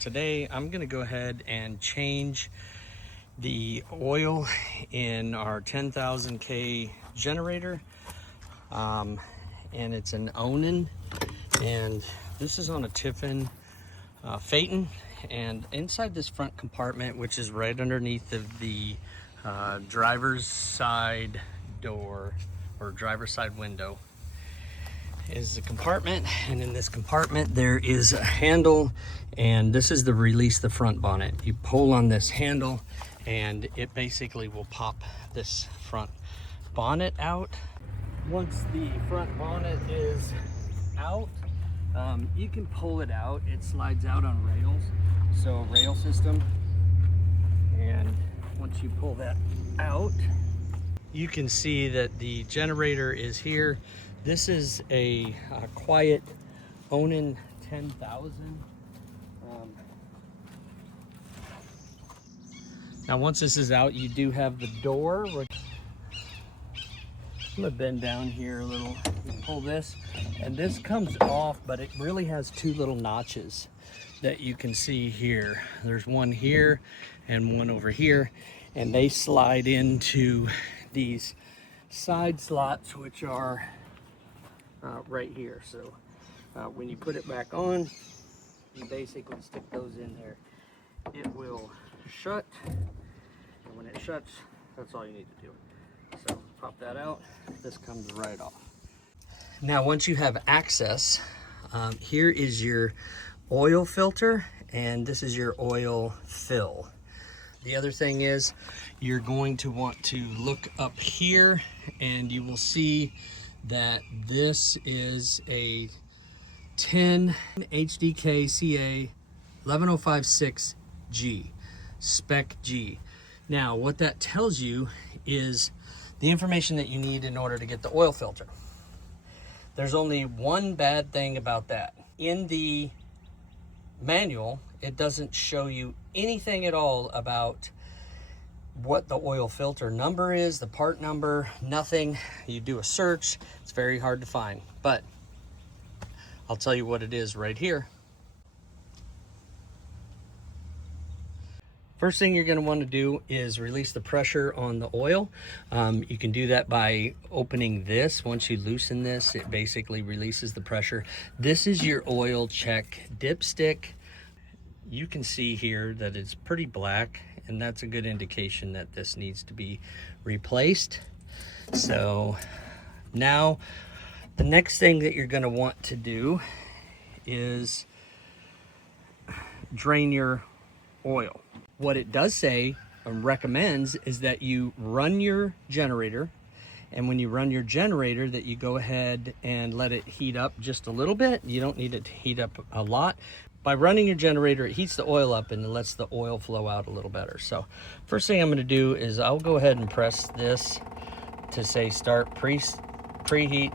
Today I'm going to go ahead and change the oil in our 10,000K generator, and it's an Onan, and this is on a Tiffin Phaeton. And inside this front compartment, which is right underneath of the driver's side door or driver's side window, is the compartment. And in this compartment there is a handle, and this is the release the front bonnet. You pull on this handle and it basically will pop this front bonnet out. Once the front bonnet is out, you can pull it out. It slides out on rails, so rail system. And once you pull that out, you can see that the generator is here. This is a quiet Onan 10,000. Now once this is out, you do have the door. I'm gonna bend down here a little and pull this, and this comes off, but it really has two little notches that you can see here. There's one here and one over here, and they slide into these side slots, which are right here. So when you put it back on, you basically stick those in there. It will shut, and when it shuts, that's all you need to do. So pop that out, this comes right off. Now once you have access, here is your oil filter, and this is your oil fill. The other thing is, you're going to want to look up here, and you will see that this is a 10 HDK CA 11056G, Spec G. Now what that tells you is the information that you need in order to get the oil filter. There's only one bad thing about that. In the manual, it doesn't show you anything at all about what the oil filter number is, the part number, nothing. You do a search, it's very hard to find, but I'll tell you what it is right here. First thing you're going to want to do is release the pressure on the oil. You can do that by opening this. Once you loosen this, it basically releases the pressure. This is your oil check dipstick. You can see here that it's pretty black, and that's a good indication that this needs to be replaced. So now the next thing that you're going to want to do is drain your oil. What it does say and recommends is that you run your generator, and when you run your generator, that you go ahead and let it heat up just a little bit. You don't need it to heat up a lot. By running your generator, it heats the oil up and it lets the oil flow out a little better. So first thing I'm going to do is I'll go ahead and press this to say start preheat.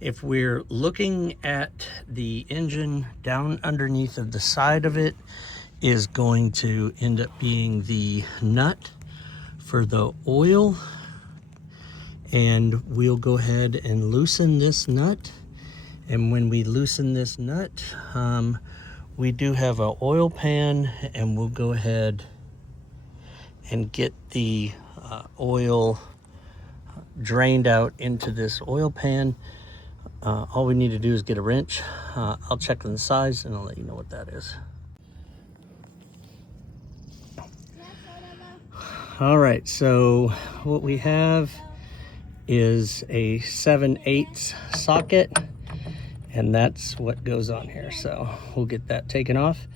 If we're looking at the engine, down underneath of the side of it is going to end up being the nut for the oil, and we'll go ahead and loosen this nut. And when we loosen this nut, we do have an oil pan, and we'll go ahead and get the oil drained out into this oil pan. All we need to do is get a wrench. I'll check the size and I'll let you know what that is. All right, so what we have is a 7/8 socket, and that's what goes on here. So we'll get that taken off.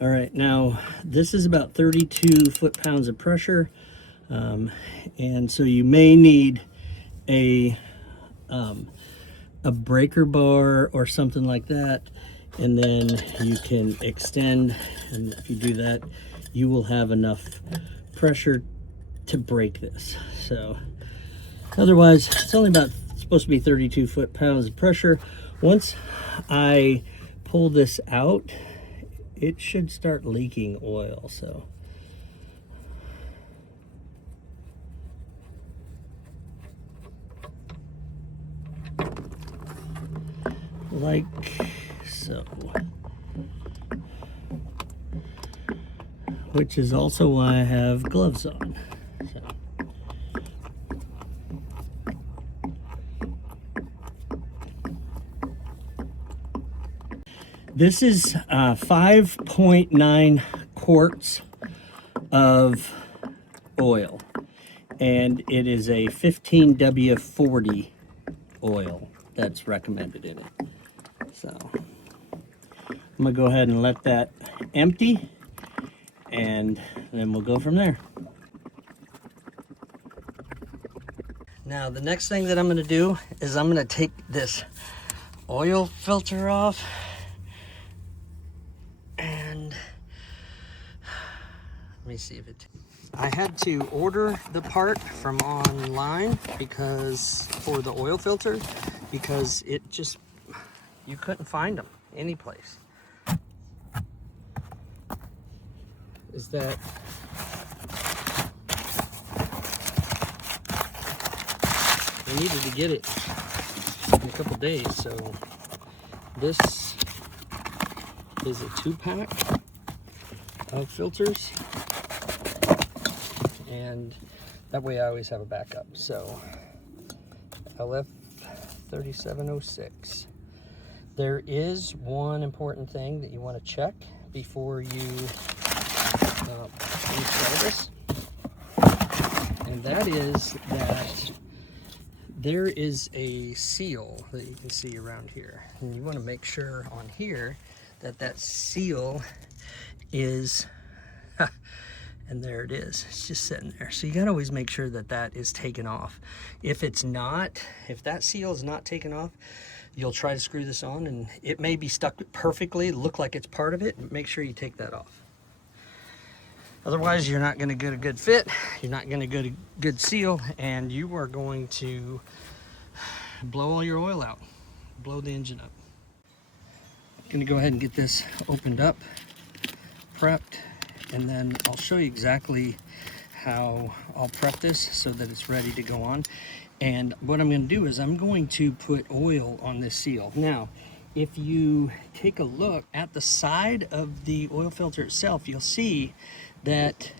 All right, now this is about 32 foot-pounds of pressure, and so you may need a breaker bar or something like that, and then you can extend, and if you do that, you will have enough pressure to break this. So otherwise, it's only about supposed to be 32 foot-pounds of pressure. Once I pull this out, it should start leaking oil. So like so, which is also why I have gloves on. So. This is 5.9 quarts of oil, and it is a 15W40 oil that's recommended in it. So I'm gonna go ahead and let that empty, and then we'll go from there. Now the next thing that I'm gonna do is I'm gonna take this oil filter off, and let me see if it. I had to order the part from online because for the oil filter, because it just, you couldn't find them anyplace. Is that I needed to get it in a couple days, so this is a 2-pack of filters, and that way I always have a backup. So LF 3706. There is one important thing that you want to check before you install this, and that is that there is a seal that you can see around here, and you want to make sure on here that that seal is and there it is, it's just sitting there. So you got to always make sure that that is taken off. If it's not, if that seal is not taken off, you'll try to screw this on and it may be stuck perfectly, look like it's part of it. Make sure you take that off. Otherwise, you're not going to get a good fit, you're not going to get a good seal, and you are going to blow all your oil out, blow the engine up. I'm going to go ahead and get this opened up, prepped, and then I'll show you exactly how I'll prep this so that it's ready to go on. And what I'm going to do is I'm going to put oil on this seal. Now, if you take a look at the side of the oil filter itself, you'll see that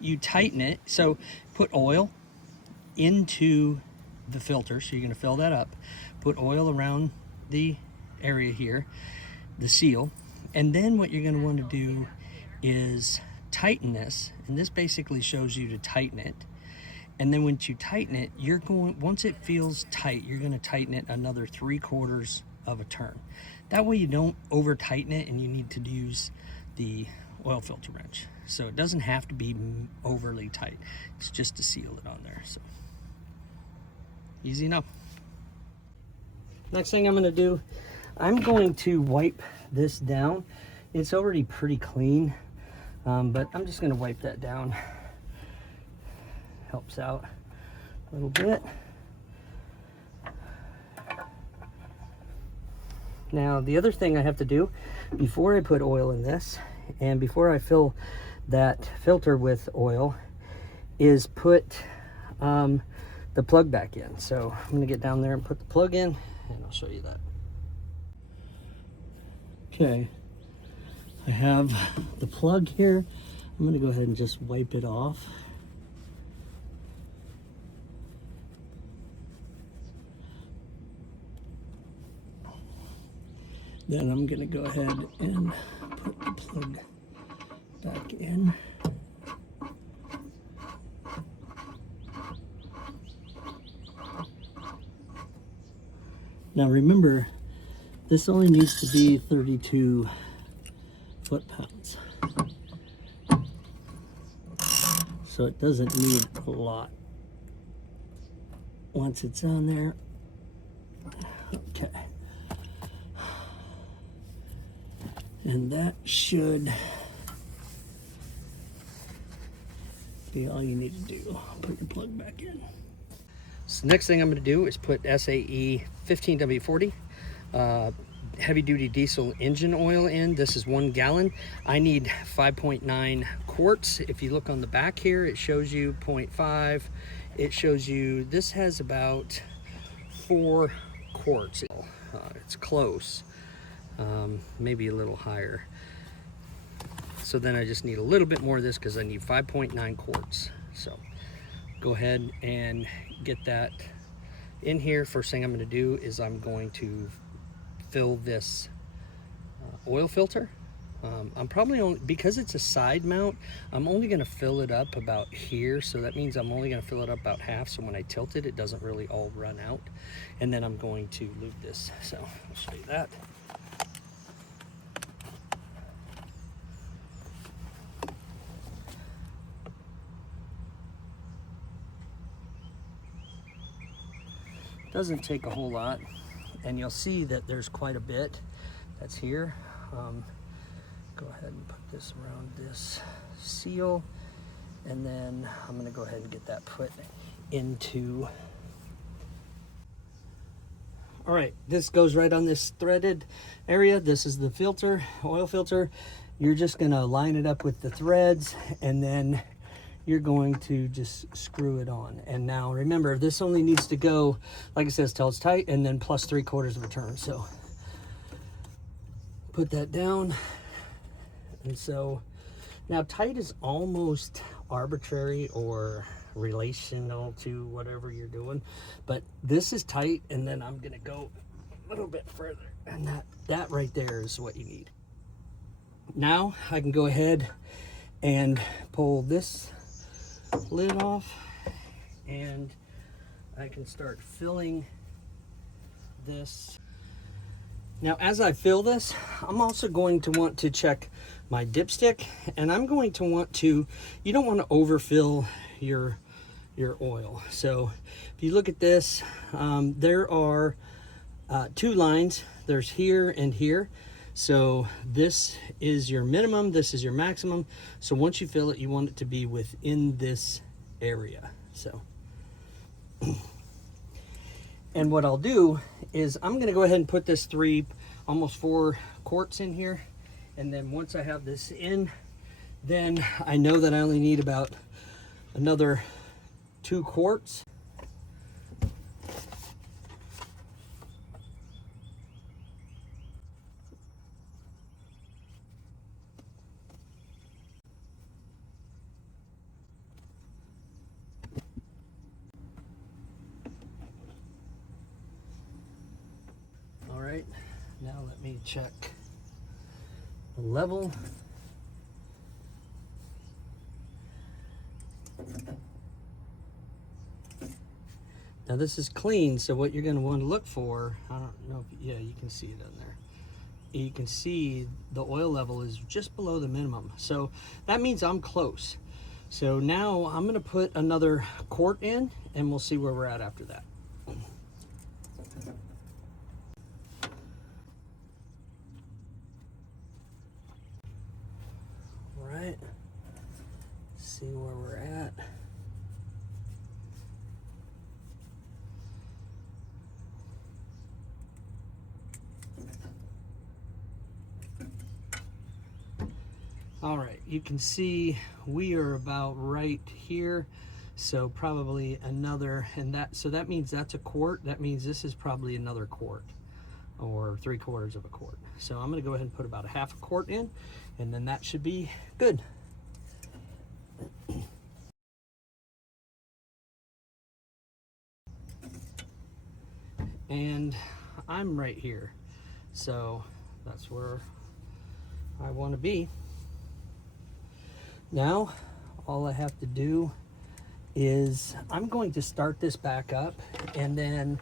you tighten it. So put oil into the filter, so you're going to fill that up. Put oil around the area here, the seal, and then what you're going to want to do is tighten this, and this basically shows you to tighten it. And then once you tighten it, you're going, once it feels tight, you're going to tighten it another 3/4 of a turn. That way you don't over tighten it and you need to use the oil filter wrench. So it doesn't have to be overly tight, it's just to seal it on there. So easy enough. Next thing I'm going to do, I'm going to wipe this down. It's already pretty clean, but I'm just going to wipe that down. Helps out a little bit. Now the other thing I have to do before I put oil in this and before I fill that filter with oil is put the plug back in. So I'm going to get down there and put the plug in, and I'll show you that. Okay, I have the plug here. I'm going to go ahead and just wipe it off. Then I'm going to go ahead and put the plug back in. Now remember, this only needs to be 32 foot-pounds. So it doesn't need a lot. Once it's on there, okay. And that should be all you need to do. Put your plug back in. So next thing I'm going to do is put SAE 15W40 heavy duty diesel engine oil in. This is 1 gallon. I need 5.9 quarts. If you look on the back here, it shows you 0.5. It shows you this has about 4 quarts. It's close, maybe a little higher. So then I just need a little bit more of this because I need 5.9 quarts. So go ahead and get that in here. First thing I'm going to do is I'm going to fill this oil filter. I'm probably only, because it's a side mount, I'm only going to fill it up about here. So that means I'm only going to fill it up about half. So when I tilt it, it doesn't really all run out. And then I'm going to lube this. So I'll show you that. Doesn't take a whole lot, and you'll see that there's quite a bit that's here. Go ahead and put this around this seal, and then I'm going to go ahead and get that put into. All right, this goes right on this threaded area. This is the filter, oil filter. You're just going to line it up with the threads, and then you're going to just screw it on. And now remember, this only needs to go, like it says, till it's tight, and then plus 3/4 of a turn. So put that down. And so now tight is almost arbitrary or relational to whatever you're doing, but this is tight, and then I'm gonna go a little bit further, and that right there is what you need. Now I can go ahead and pull this lid off, and I can start filling this. Now as I fill this, I'm also going to want to check my dipstick, and I'm going to want to, you don't want to overfill your oil. So if you look at this, there are 2 lines. There's here and here. So this is your minimum, this is your maximum. So once you fill it, you want it to be within this area. So, and what I'll do is I'm gonna go ahead and put this almost 4 quarts in here. And then once I have this in, then I know that I only need about another 2 quarts. All right, now let me check the level. Now this is clean, so what you're going to want to look for, I don't know if, yeah, you can see it on there. You can see the oil level is just below the minimum. So that means I'm close. So now I'm going to put another quart in, and we'll see where we're at after that. All right, see where we're at. All right, you can see we are about right here. So probably another, so that means that's a quart. That means this is probably another quart or 3/4 of a quart. So I'm gonna go ahead and put about a 1/2 quart in, and then that should be good. And I'm right here. So that's where I want to be. Now, all I have to do is I'm going to start this back up, and then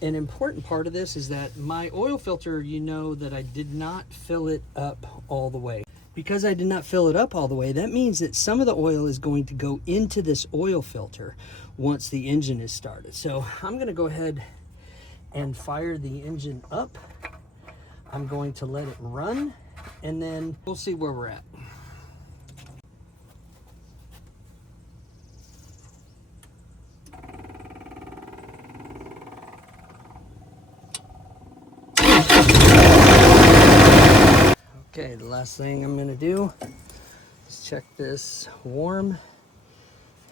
an important part of this is that my oil filter, you know that I did not fill it up all the way. Because I did not fill it up all the way, that means that some of the oil is going to go into this oil filter once the engine is started. So I'm going to go ahead and fire the engine up. I'm going to let it run, and then we'll see where we're at. last thing I'm gonna do is check this warm,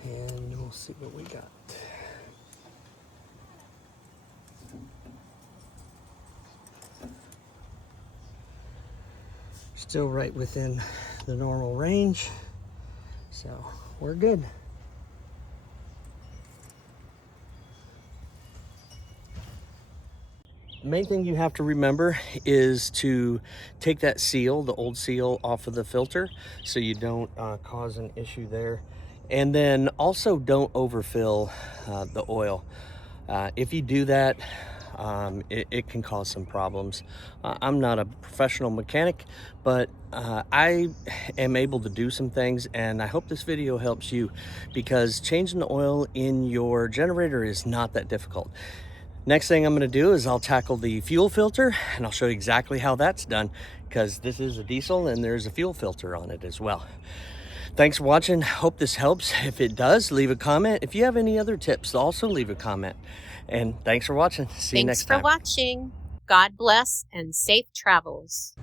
and we'll see what we got. Still right within the normal range, so we're good. The main thing you have to remember is to take that seal, the old seal, off of the filter so you don't cause an issue there. And then also don't overfill the oil. If you do that, it can cause some problems. I'm not a professional mechanic, but I am able to do some things, and I hope this video helps you, because changing the oil in your generator is not that difficult. Next thing I'm going to do is I'll tackle the fuel filter, and I'll show you exactly how that's done, because this is a diesel and there's a fuel filter on it as well. Thanks for watching. Hope this helps. If it does, leave a comment. If you have any other tips, also leave a comment. And thanks for watching. See you next time. Thanks for watching. God bless and safe travels.